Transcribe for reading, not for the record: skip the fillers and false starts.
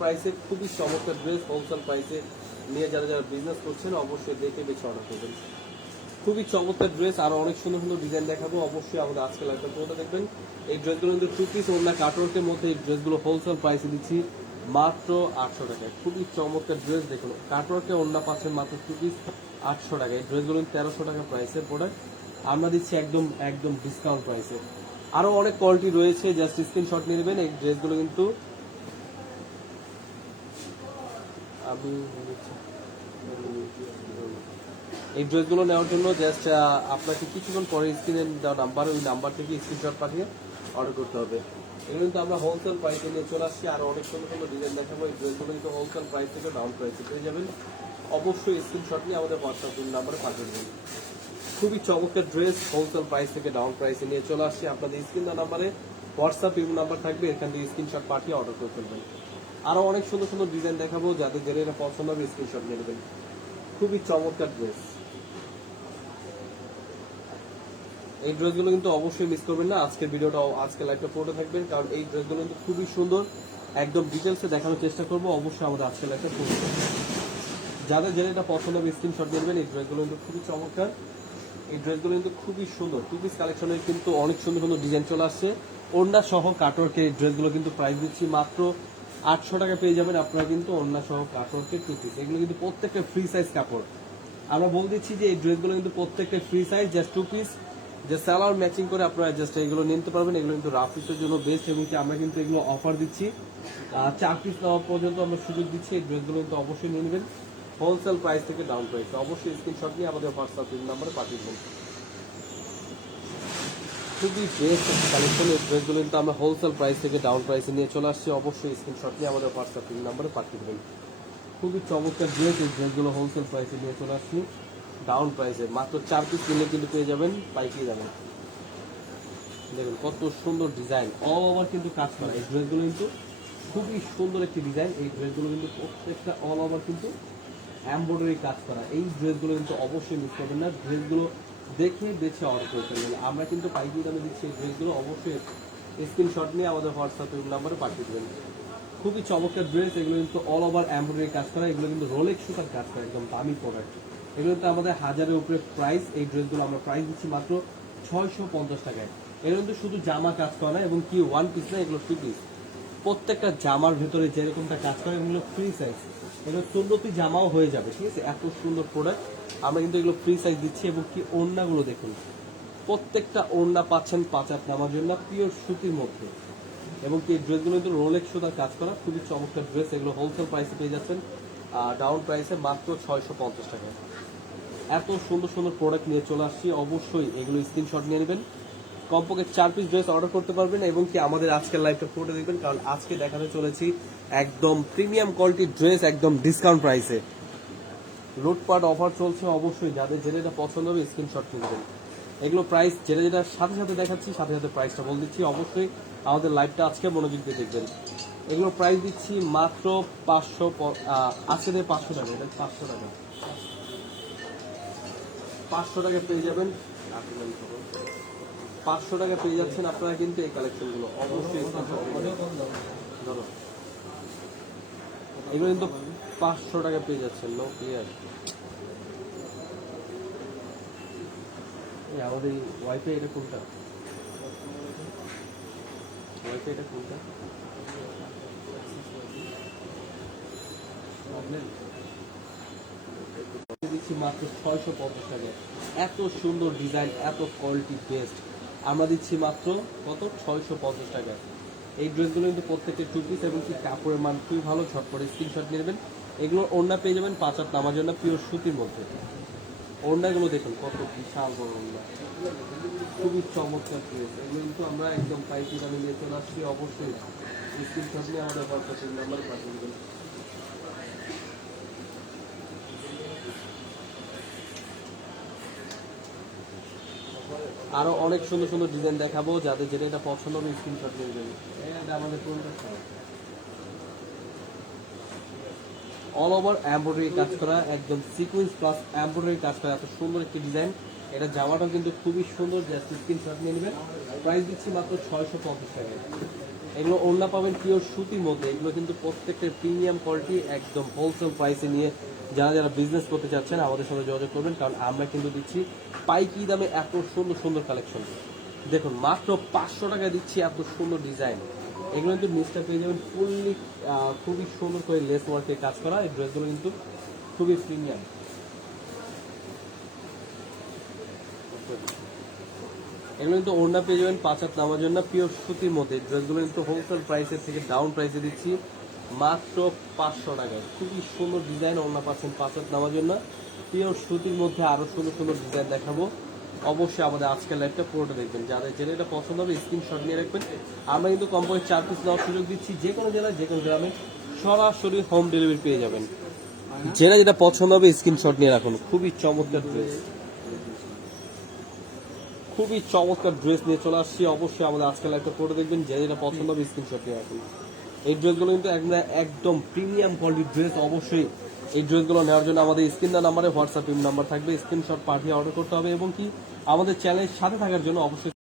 প্রাইসে খুবই চমৎকার ড্রেস হোলসেল প্রাইসে নিয়ে যারা যারা বিজনেস করছেন অবশ্যই দেখে বেছে অর্ডার করবেন। খুবই চমৎকার ড্রেস, আরো অনেক সুন্দর সুন্দর ডিজাইন দেখাবো, অবশ্যই আমাদের আজকে লাইভটা পুরোটা দেখবেন। এই ড্রেসগুলো কিন্তু 2 পিস ওড়না কাটওয়ার্কের মধ্যে এই ড্রেসগুলো হোলসেল প্রাইসে দিচ্ছি মাত্র 800 টাকায়। খুবই চমৎকার ড্রেস, দেখুন কাটওয়ার্কে ওড়না পাচ্ছেন মাত্র 2 পিস 800 টাকায়। এই ড্রেসগুলো 1300 টাকা প্রাইসের প্রোডাক্ট আমরা দিচ্ছি একদম একদম ডিসকাউন্ট প্রাইসে। আরো অনেক কোয়ালিটি রয়েছে, জাস্ট স্ক্রিনশট নিয়ে নেবেন। এই ড্রেসগুলো কিন্তু আমি এই ড্রেসগুলো নেওয়ার জন্য জাস্ট আপনাকে কিছুক্ষণ পরে স্ক্রিনে দেওয়া নাম্বার, ওই নাম্বার থেকে স্ক্রিনশট পাঠিয়ে অর্ডার করতে হবে। এগুলো কিন্তু আমরা হোলসেল প্রাইসে নিয়ে চলে আসছি, আরো অনেক সুন্দর সুন্দর ডিজাইন দেখাবো। এই ড্রেসগুলো কিন্তু হোলসেল প্রাইস থেকে ডাউন প্রাইসে পেয়ে যাবেন। অবশ্যই স্ক্রিনশট নিয়ে আমাদের হোয়াটসঅ্যাপ নাম্বারে পাঠিয়ে দেবেন। খুবই চমৎকার ড্রেস হোলসেল প্রাইস থেকে ডাউন প্রাইসে নিয়ে চলে আসছি। আপনাদের স্ক্রিন নাম্বারে হোয়াটসঅ্যাপ নাম্বার থাকবে, এখান থেকে স্ক্রিনশট পাঠিয়ে অর্ডার করে ফেলবেন। আরো অনেক সুন্দর সুন্দর ডিজাইন দেখাবো, যাদের যেটা পছন্দ হবে স্ক্রিনশট নিয়ে নেবেন। খুবই চমৎকার ড্রেস। এই ড্রেসগুলো কিন্তু অবশ্যই মিস করবেন না, আজকের ভিডিওটা আজকে লাইভটা পুরোটা থাকবেন, কারণ এই ড্রেসগুলো কিন্তু খুবই সুন্দর, একদম ডিটেলসে দেখানোর চেষ্টা করবো। অবশ্যই আমাদের আজকে লাইভটা পুরো যাদের যেটা পছন্দ হবে স্ক্রিনশট দিয়ে নেবেন। এই ড্রেসগুলো কিন্তু খুবই চমৎকার, এই ড্রেসগুলো কিন্তু খুবই সুন্দর। টু পিস কালেকশনের কিন্তু অনেক সুন্দর সুন্দর ডিজাইন চলে আসছে। ওড়না সহ কাটওয়ার্কের এই ড্রেসগুলো কিন্তু প্রাইস দিচ্ছি মাত্র 800 টাকা পেয়ে যাবেন আপনারা কিন্তু ওড়না সহ কাটওয়ার্কের 2 পিস। এগুলো কিন্তু প্রত্যেকটা ফ্রি সাইজ কাপড়। আমরা বলে দিচ্ছি যে এই ড্রেসগুলো কিন্তু প্রত্যেকটা ফ্রি সাইজ, জাস্ট 2 পিস, যে সালোয়ার ম্যাচিং করে আপনারা জাস্ট এগুলো নিতে পারবেন। এগুলো কিন্তু রাফ পিসের জন্য বেস্ট, এবং আমরা কিন্তু এগুলো অফার দিচ্ছি 4 পিস নেওয়া পর্যন্ত আমরা সুযোগ দিচ্ছি। এই ড্রেসগুলো কিন্তু অবশ্যই নিয়ে নেবেন হোলসেল প্রাইস থেকে ডাউন প্রাইস। অবশ্যই স্ক্রিনশট নিয়ে আমাদের হোয়াটসঅ্যাপ নাম্বারে পাঠিয়ে দেবেন। খুবই বেস্ট কালেকশন। এই ড্রেসগুলো কিন্তু আমরা হোলসেল প্রাইস থেকে ডাউন প্রাইসে নিয়ে চলে আসছি। অবশ্যই স্ক্রিনশট নিয়ে আমাদের হোয়াটসঅ্যাপ নাম্বারে পাঠিয়ে দেবেন। খুবই চমৎকার ড্রেস, এই ড্রেসগুলো হোলসেল প্রাইসে নিয়ে চলে আসছি ডাউন প্রাইসে। মাত্র 4 পিস নিলে কিন্তু পেয়ে যাবেন পাইকারি দামে। দেখুন কত সুন্দর ডিজাইন, অল ওভার কিন্তু কাজ করা। এই ড্রেসগুলো কিন্তু খুবই সুন্দর একটি ডিজাইন। এই ড্রেসগুলো কিন্তু প্রত্যেকটা অল ওভার কিন্তু এমব্রয়ডারি কাজ করা। এই ড্রেসগুলো কিন্তু অবশ্যই মিস করবেন না, ড্রেসগুলো দেখে বেছে অর্ডার করে ফেলবেন। আমরা কিন্তু পাইকারি দামে দিচ্ছি এই ড্রেসগুলো, অবশ্যই স্ক্রিনশট নিয়ে আমাদের হোয়াটসঅ্যাপ নাম্বারে পাঠিয়ে দেবেন। খুবই চমৎকার ড্রেস, এগুলো কিন্তু অল ওভার এমব্রয়ডারি কাজ করা। এগুলো কিন্তু রোলেক্স সুতার কাজ করা, একদম দামি প্রোডাক্ট। এগুলো কিন্তু আমাদের 1000-এর উপরে প্রাইস। এই ড্রেসগুলো আমরা প্রাইস দিচ্ছি মাত্র 650 টাকায়। এগুলো কিন্তু শুধু জামা কাজ করা না, এবং কি 1 পিস না, এগুলো 2 পিস। প্রত্যেকটা জামার ভেতরে যেরকমটা কাজ করে এগুলো ফ্রি সাইজ, এগুলো 14টি জামাও হয়ে যাবে, ঠিক আছে। এত সুন্দর প্রোডাক্ট আমরা কিন্তু এগুলো ফ্রি সাইজ দিচ্ছি। এবং কি ওড়নাগুলো দেখুন, প্রত্যেকটা ওড়না পাচ্ছেন 5 হাত নামার জন্য পিওর সুতির মধ্যে। এবং কি ড্রেসগুলো কিন্তু রোলেক্স সুতার কাজ করা, খুবই চমৎকার ড্রেস। এগুলো হোলসেল প্রাইসে পেয়ে যাচ্ছেন ডাউন প্রাইসে মাত্র 650 টাকা। এত সুন্দর সুন্দর প্রোডাক্ট নিয়ে চলে আসছি, অবশ্যই এগুলো স্ক্রিনশট নিয়ে নেবেন। কমপক্ষে 4 পিস ড্রেস অর্ডার করতে পারবেন। এবং কি আমাদের আজকের লাইভটা পুরোটা দেখবেন, কারণ আজকে দেখাতে চলেছি একদম প্রিমিয়াম কোয়ালিটির ড্রেস, একদম ডিসকাউন্ট প্রাইসে লুটপাট অফার চলছে। অবশ্যই যাদের যেটা পছন্দ হবে স্ক্রিনশট নিয়ে নেবেন। এগুলো প্রাইস যেটা সাথে সাথে দেখাচ্ছি, সাথে সাথে প্রাইসটা বলে দিচ্ছি। অবশ্যই আমাদের লাইভটা আজকে মনোযোগ দিয়ে দেখবেন। এগুলো প্রাইস দিচ্ছি মাত্র 500, আজকে 500 টাকা। এটা 500 টাকা, 500 টাকা পেয়ে যাবেন। 500 টাকা পেয়ে যাচ্ছেন আপনারা কিন্তু এই কালেকশনগুলো। অবশ্যই ধরো এগুলো কিন্তু 500 টাকা পেয়ে যাচ্ছেন। নো ক্লিয়ার, আমাদের ওয়াইফাই এটা কোনটা, ওয়াইফাই এটা কোনটা দিচ্ছি মাত্র 650 টাকা। এত সুন্দর ডিজাইন, এত কোয়ালিটি বেস্ট আমরা দিচ্ছি মাত্র কত, 650 টাকা। এই ড্রেসগুলো কিন্তু প্রত্যেকটা 2 পিস, এবং কি কাপড়ের মান খুবই ভালো। ঝটপট স্ক্রিনশট নিয়ে নেবেন। এগুলো ওড়না পেয়ে যাবেন 5 হাত নামার জন্য পিওর সুতির মধ্যে। ওড়নাগুলো দেখুন কত বিশাল বড় ওড়না, খুবই চমৎকার ড্রেস। এগুলো কিন্তু আমরা একদম পাইকারি দামে নিয়ে চলে আসছি। অবশ্যই স্ক্রিনশট নিয়ে আমাদের হোয়াটসঅ্যাপ নাম্বার পাঠিয়ে দেবেন। আরো অনেক সুন্দর সুন্দর ডিজাইন দেখাবো, যাদের যেটা পছন্দ হবে স্ক্রিনশট নিয়ে দেবেন। এটা আমাদের অল ওভার এমব্রয়ডারি কাজ করা, একদম সিকোয়েন্স প্লাস এমব্রয়ডারি কাজ করা, এত সুন্দর একটি ডিজাইন। এটা জামাটাও কিন্তু খুবই সুন্দর, জাস্ট স্ক্রিনশট নিয়ে নেবেন। প্রাইস দিচ্ছি মাত্র 650 টাকা। এগুলো ওড়না পাবেন পিওর সুতির মধ্যে। এগুলো কিন্তু প্রত্যেকটা প্রিমিয়াম কোয়ালিটি, একদম হোলসেল প্রাইসে নিয়ে যারা যারা বিজনেস করতে চাচ্ছেন আমাদের সাথে যোগাযোগ করবেন, কারণ আমরা কিন্তু দিচ্ছি পাইকি দামে এত সুন্দর সুন্দর কালেকশন। দেখুন মাত্র 500 টাকা দিচ্ছি এত সুন্দর ডিজাইন। এগুলো কিন্তু নিচটা পেয়ে যাবেন ফুললি খুবই সুন্দর করে লেস ওয়ার্কে কাজ করা। এই ড্রেসগুলো কিন্তু খুবই প্রিমিয়াম। এগুলো কিন্তু ওড়না পেয়ে যাবেন 5 হাত নামার জন্য পিওর সুতির মধ্যে। ড্রেসগুলো কিন্তু হোলসেল প্রাইসের থেকে ডাউন প্রাইসে দিচ্ছি মাত্র 500 টাকায়। খুবই সুন্দর ডিজাইন, ওড়না পাচ্ছেন 5 হাত নামার জন্য পিওর সুতির মধ্যে। আরো সুন্দর সুন্দর ডিজাইন দেখাবো, অবশ্যই আমাদের আজকের লাইভটা পুরোটা দেখবেন। যাদের যেটা এটা পছন্দ হবে স্ক্রিনশট নিয়ে রাখবেন। আমরা কিন্তু কমপক্ষে 4 পিস নেওয়ার সুযোগ দিচ্ছি, যে কোনো জেলায় যে কোনো গ্রামে সরাসরি হোম ডেলিভারি পেয়ে যাবেন। যেটা যেটা পছন্দ হবে স্ক্রিনশট নিয়ে রাখুন। খুবই চমৎকার ড্রেস, খুবই চমৎকার ড্রেস নিয়ে চলে আসছি। অবশ্যই আমাদের আজকাল একটা ফটো দেখবেন, যে যেটা পছন্দ হবে স্ক্রিনশট নিয়ে রাখুন। এই ড্রেসগুলো কিন্তু একদম প্রিমিয়াম কোয়ালিটির ড্রেস। অবশ্যই এই ড্রেসগুলো নেওয়ার জন্য আমাদের স্ক্রিন নাম্বারে হোয়াটসঅ্যাপ নাম্বার থাকবে, স্ক্রিনশট পাঠিয়ে অর্ডার করতে হবে। এবং কি আমাদের চ্যানেলের সাথে থাকার জন্য অবশ্যই